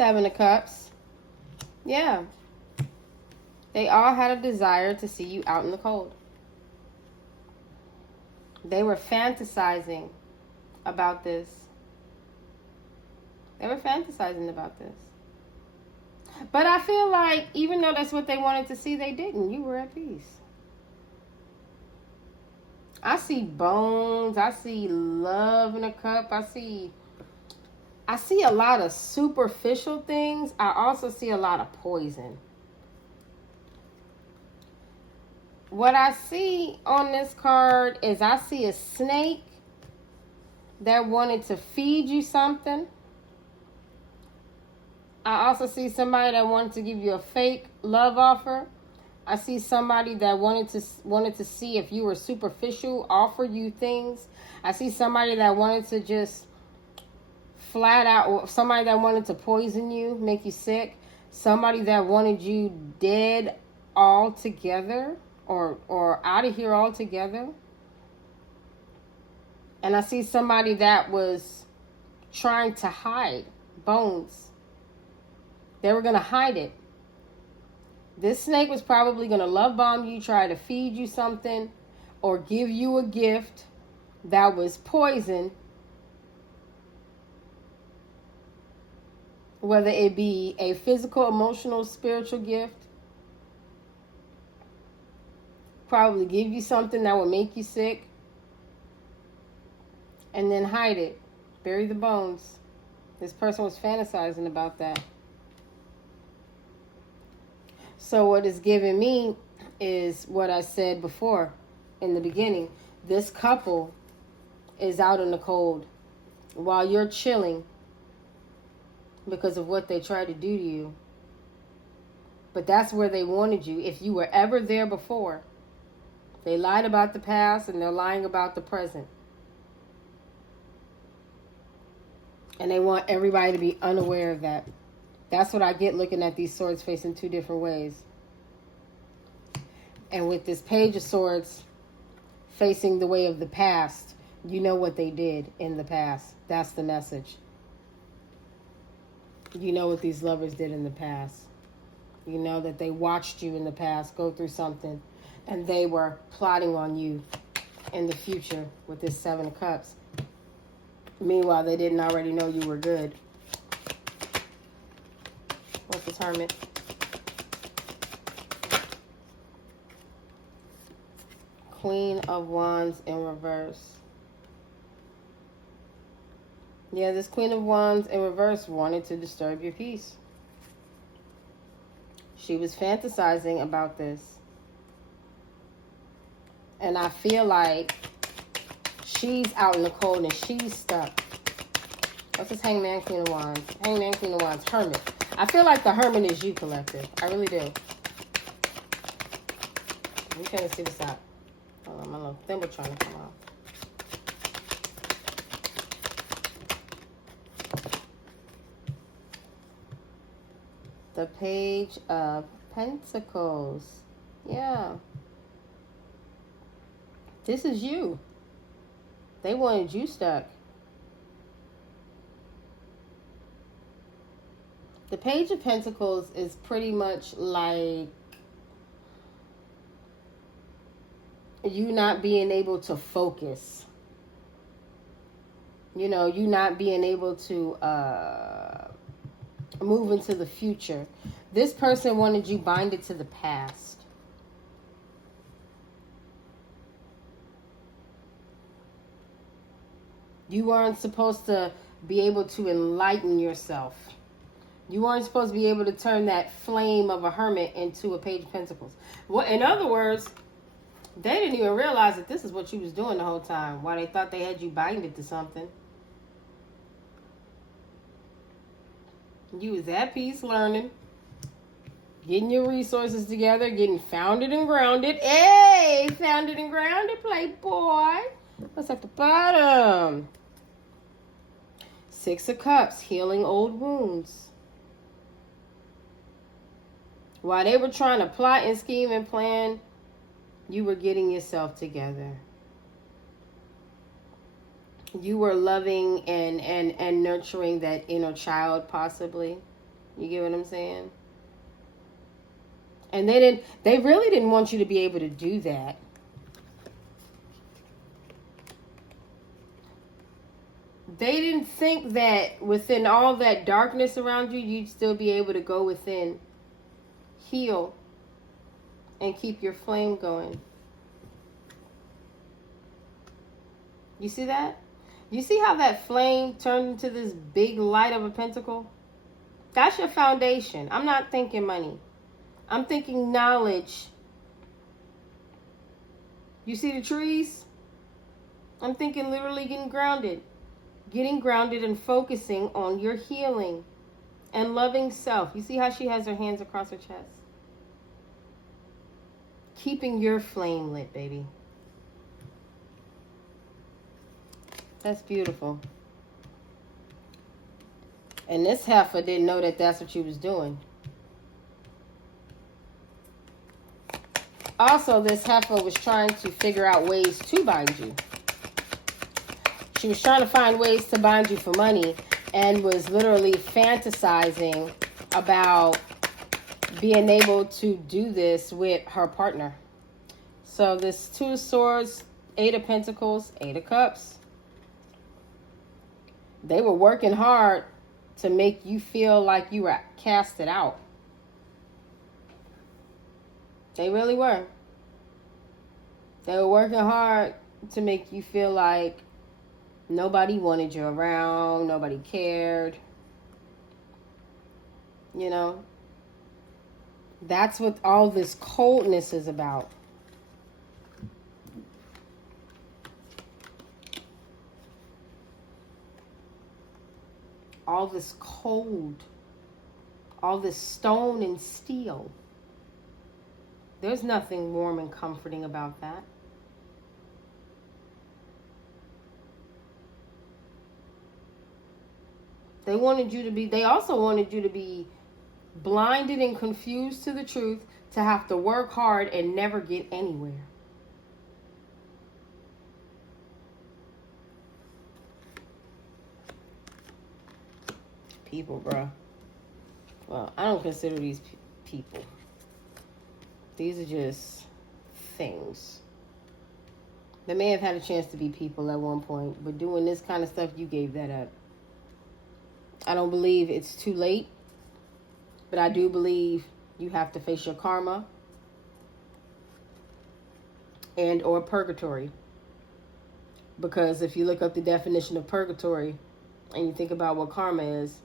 Seven of Cups. Yeah. They all had a desire to see you out in the cold. They were fantasizing about this. They were fantasizing about this. But I feel like even though that's what they wanted to see, they didn't. You were at peace. I see bones. I see love in a cup. I see a lot of superficial things. I also see a lot of poison. What I see on this card is I see a snake that wanted to feed you something. I also see somebody that wanted to give you a fake love offer. I see somebody that wanted to see if you were superficial, offer you things. I see somebody that wanted to just flat out, or somebody that wanted to poison you, make you sick. Somebody that wanted you dead altogether, or out of here altogether. And I see somebody that was trying to hide bones. They were going to hide it. This snake was probably going to love bomb you, try to feed you something, or give you a gift that was poison. Whether it be a physical, emotional, spiritual gift. Probably give you something that will make you sick. And then hide it. Bury the bones. This person was fantasizing about that. So what it's giving me is what I said before in the beginning. This couple is out in the cold while you're chilling because of what they tried to do to you. But that's where they wanted you. If you were ever there before, they lied about the past and they're lying about the present. And they want everybody to be unaware of that. That's what I get looking at these swords facing two different ways. And with this Page of Swords facing the way of the past, you know what they did in the past. That's the message. You know what these lovers did in the past. You know that they watched you in the past go through something, and they were plotting on you in the future with this Seven of Cups. Meanwhile, they didn't already know you were good. What's this Hermit? Queen of Wands in reverse. Yeah, this Queen of Wands in reverse wanted to disturb your peace. She was fantasizing about this. And I feel like she's out in the cold and she's stuck. What's this Hangman, Queen of Wands? Hangman, Queen of Wands, Hermit. I feel like the Hermit is you, collective. I really do. We can't see this out. Hold on, my little thimble trying to come out. The Page of Pentacles. Yeah. This is you. They wanted you stuck. The Page of Pentacles is pretty much like you not being able to focus. You know, you not being able to move into the future. This person wanted you binded to the past. You weren't supposed to be able to enlighten yourself. You weren't supposed to be able to turn that flame of a hermit into a Page of Pentacles. Well, in other words, they didn't even realize that this is what you was doing the whole time. Why they thought they had you binded to something. You was at peace learning. Getting your resources together. Getting founded and grounded. Hey, founded and grounded, playboy. What's at the bottom? Six of Cups, healing old wounds. While they were trying to plot and scheme and plan, you were getting yourself together. You were loving and nurturing that inner child, possibly. You get what I'm saying? And they really didn't want you to be able to do that. They didn't think that within all that darkness around you, you'd still be able to go within, heal, and keep your flame going. You see that? You see how that flame turned into this big light of a pentacle? That's your foundation. I'm not thinking money. I'm thinking knowledge. You see the trees? I'm thinking literally getting grounded. Getting grounded and focusing on your healing and loving self. You see how she has her hands across her chest? Keeping your flame lit, baby. That's beautiful. And this heifer didn't know that that's what she was doing. Also, this heifer was trying to figure out ways to bind you. She was trying to find ways to bind you for money and was literally fantasizing about being able to do this with her partner. So this Two of Swords, Eight of Pentacles, Eight of Cups. They were working hard to make you feel like you were casted out. They really were. They were working hard to make you feel like nobody wanted you around, nobody cared. You know, that's what all this coldness is about. All this cold, all this stone and steel. There's nothing warm and comforting about that. They also wanted you to be blinded and confused to the truth, to have to work hard and never get anywhere. People, bruh. Well, I don't consider these people. These are just things. They may have had a chance to be people at one point, but doing this kind of stuff, you gave that up. I don't believe it's too late, but I do believe you have to face your karma and or purgatory. Because if you look up the definition of purgatory and you think about what karma is,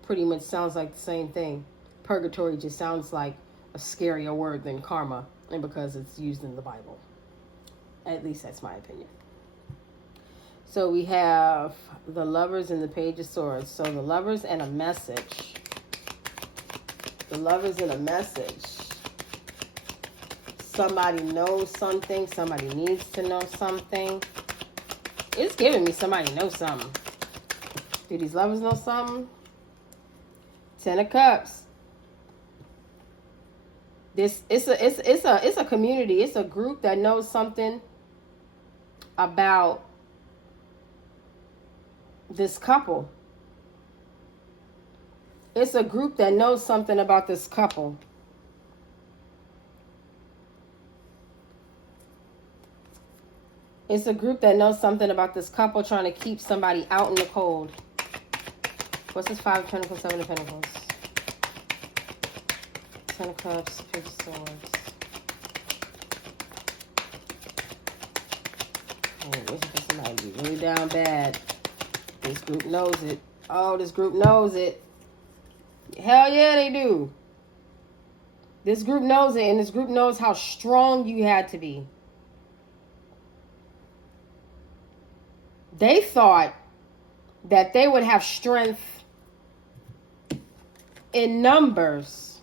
pretty much sounds like the same thing. Purgatory just sounds like a scarier word than karma, and because it's used in the Bible. At least that's my opinion. So we have the Lovers and the Page of Swords. So the Lovers and a message. The Lovers and a message. Somebody knows something. Somebody needs to know something. It's giving me somebody knows something. Do these lovers know something? Ten of Cups. It's a community. It's a group that knows something about this couple. It's a group that knows something about this couple. It's a group that knows something about this couple trying to keep somebody out in the cold. What's this? Five of Pentacles, Seven of Pentacles. Ten of Cups, Page of Swords. Oh, wishing for somebody to be really down bad. This group knows it. Oh, this group knows it. Hell yeah, they do. This group knows it, and this group knows how strong you had to be. They thought that they would have strength in numbers.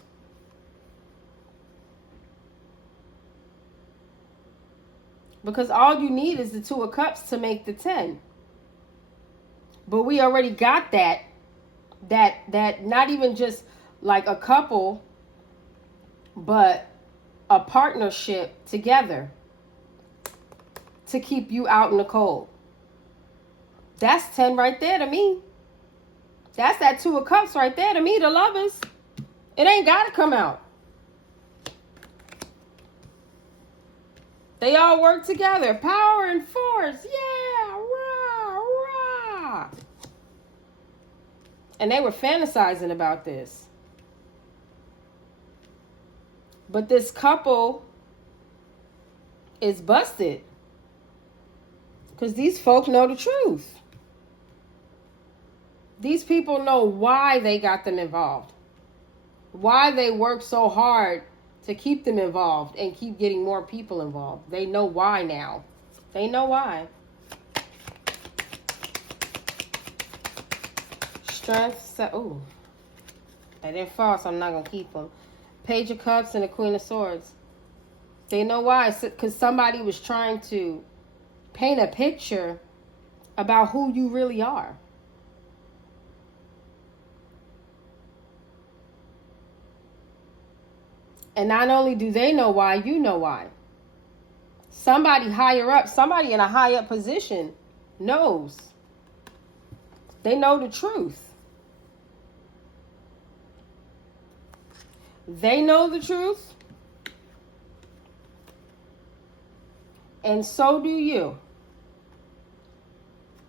Because all you need is the Two of Cups to make the 10. But we already got that not even just like a couple, but a partnership together to keep you out in the cold. That's 10 right there to me. That's that Two of Cups right there to me, the Lovers. It ain't got to come out. They all work together. Power and force. Yeah. Rah, rah. And they were fantasizing about this. But this couple is busted. Because these folk know the truth. These people know why they got them involved. Why they work so hard to keep them involved and keep getting more people involved. They know why now. They know why. Strength. Oh, they didn't fall, so I'm not going to keep them. Page of Cups and the Queen of Swords. They know why. Because somebody was trying to paint a picture about who you really are. And not only do they know why, you know why. Somebody higher up, somebody in a high up position knows. They know the truth. They know the truth. And so do you.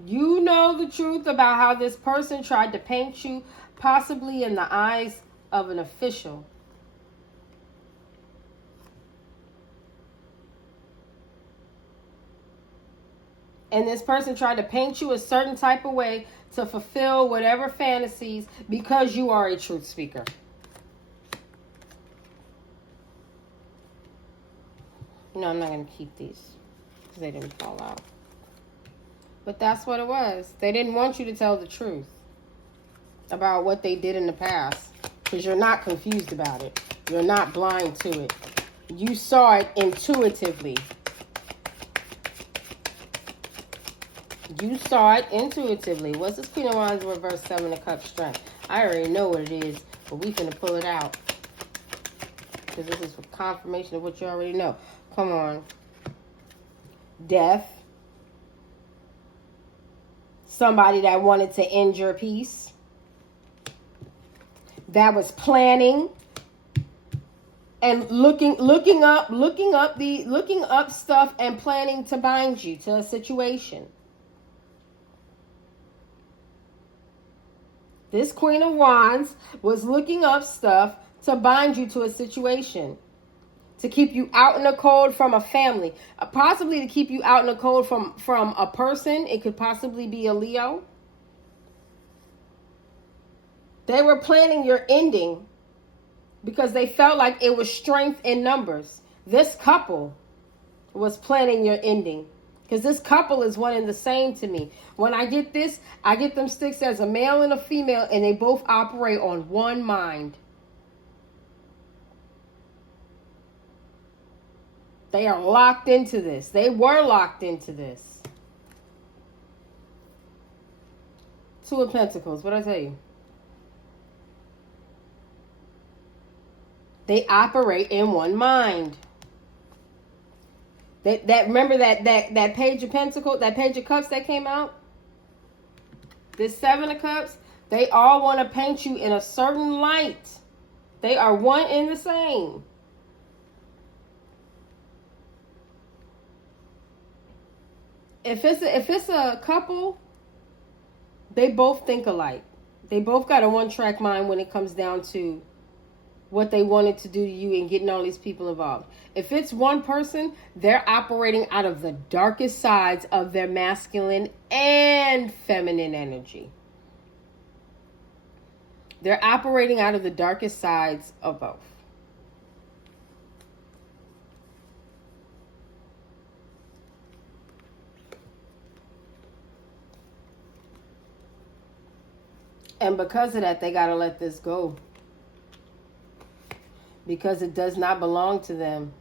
You know the truth about how this person tried to paint you, possibly in the eyes of an official. And this person tried to paint you a certain type of way to fulfill whatever fantasies because you are a truth speaker. No, I'm not going to keep these because they didn't fall out. But that's what it was. They didn't want you to tell the truth about what they did in the past because you're not confused about it. You're not blind to it. You saw it intuitively. You saw it intuitively. What's this Queen of Wands reverse 7 of Cups strength? I already know what it is, but we finna pull it out. Because this is for confirmation of what you already know. Come on. Death. Somebody that wanted to end your peace. That was planning and looking up stuff and planning to bind you to a situation. This Queen of Wands was looking up stuff to bind you to a situation. To keep you out in the cold from a family. Possibly to keep you out in the cold from a person. It could possibly be a Leo. They were planning your ending because they felt like it was strength in numbers. This couple was planning your ending. Because this couple is one and the same to me. When I get this, I get them sticks as a male and a female, and they both operate on one mind. They are locked into this. They were locked into this. Two of Pentacles. What did I tell you? They operate in one mind. That remember that Page of Pentacles, that Page of Cups that came out? This 7 of Cups, they all want to paint you in a certain light. They are one and the same. If it's a couple, they both think alike. They both got a one-track mind when it comes down to what they wanted to do to you and getting all these people involved. If it's one person, they're operating out of the darkest sides of their masculine and feminine energy. They're operating out of the darkest sides of both. And because of that, they got to let this go. Because it does not belong to them.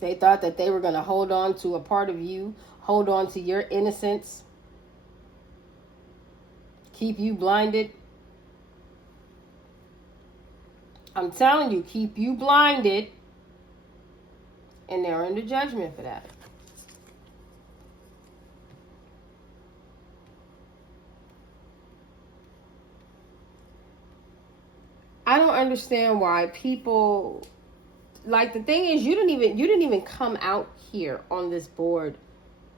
They thought that they were going to hold on to a part of you, hold on to your innocence, keep you blinded. I'm telling you, keep you blinded. And they're under judgment for that. don't understand why people, like, the thing is, you didn't even come out here on this board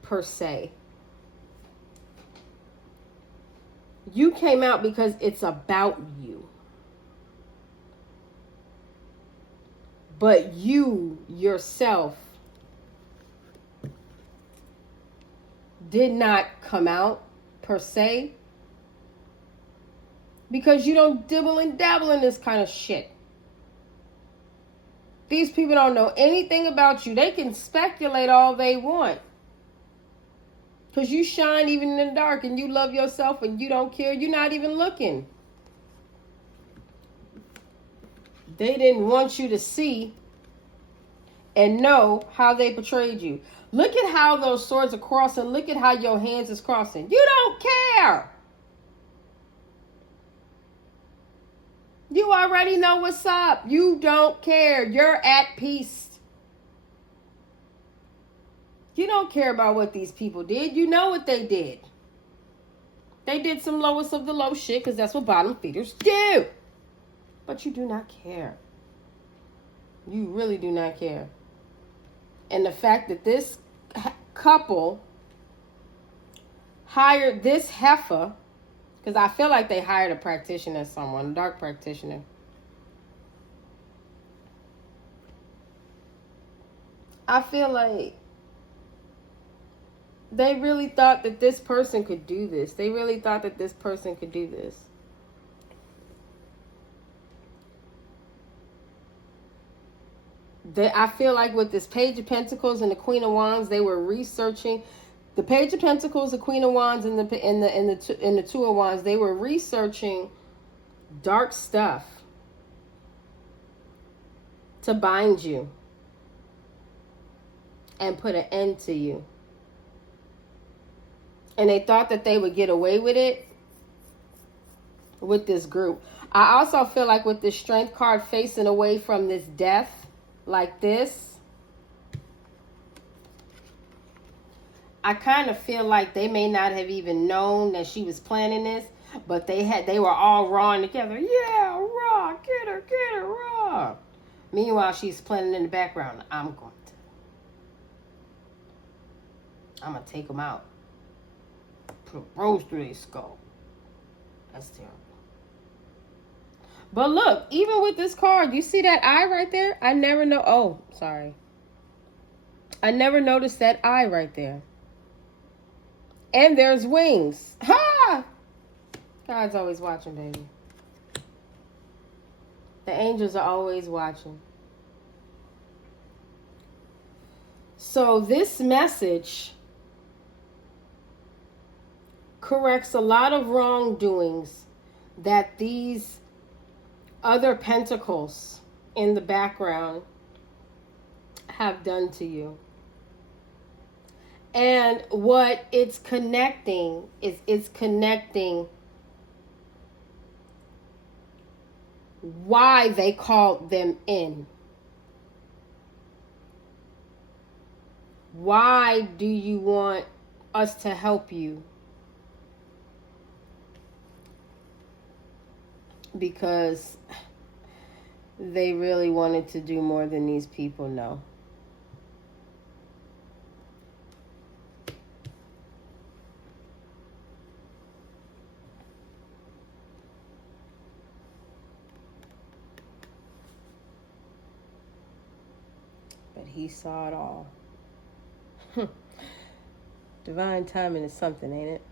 per se. You came out because it's about you. But you yourself did not come out per se because you don't dibble and dabble in this kind of shit. These people don't know anything about you. They can speculate all they want. Because you shine even in the dark and you love yourself and you don't care. You're not even looking. They didn't want you to see and know how they portrayed you. Look at how those swords are crossing. Look at how your hands is crossing. You don't care. You already know what's up. You don't care. You're at peace. You don't care about what these people did. You know what they did. They did some lowest of the low shit because that's what bottom feeders do. But you do not care. You really do not care. And the fact that this couple hired this heifer, because I feel like they hired a practitioner, someone, a dark practitioner. I feel like they really thought that this person could do this. They really thought that this person could do this. I feel like with this Page of Pentacles and the Queen of Wands, they were researching the Page of Pentacles, the Queen of Wands, and the Two of Wands. They were researching dark stuff to bind you and put an end to you. And they thought that they would get away with it with this group. I also feel like with this Strength card facing away from this death, like this, I kind of feel like they may not have even known that she was planning this, but they were all rawing together. Yeah, raw, get her, raw. Meanwhile, she's planning in the background. I'm going to take them out. Put a rose through their skull. That's terrible. But look, even with this card, you see that eye right there? I never know. Oh, sorry. I never noticed that eye right there. And there's wings. Ha! God's always watching, baby. The angels are always watching. So this message corrects a lot of wrongdoings that these other pentacles in the background have done to you. And what it's connecting is it's connecting why they called them in. Why do you want us to help you? Because they really wanted to do more than these people know. But he saw it all. Divine timing is something, ain't it?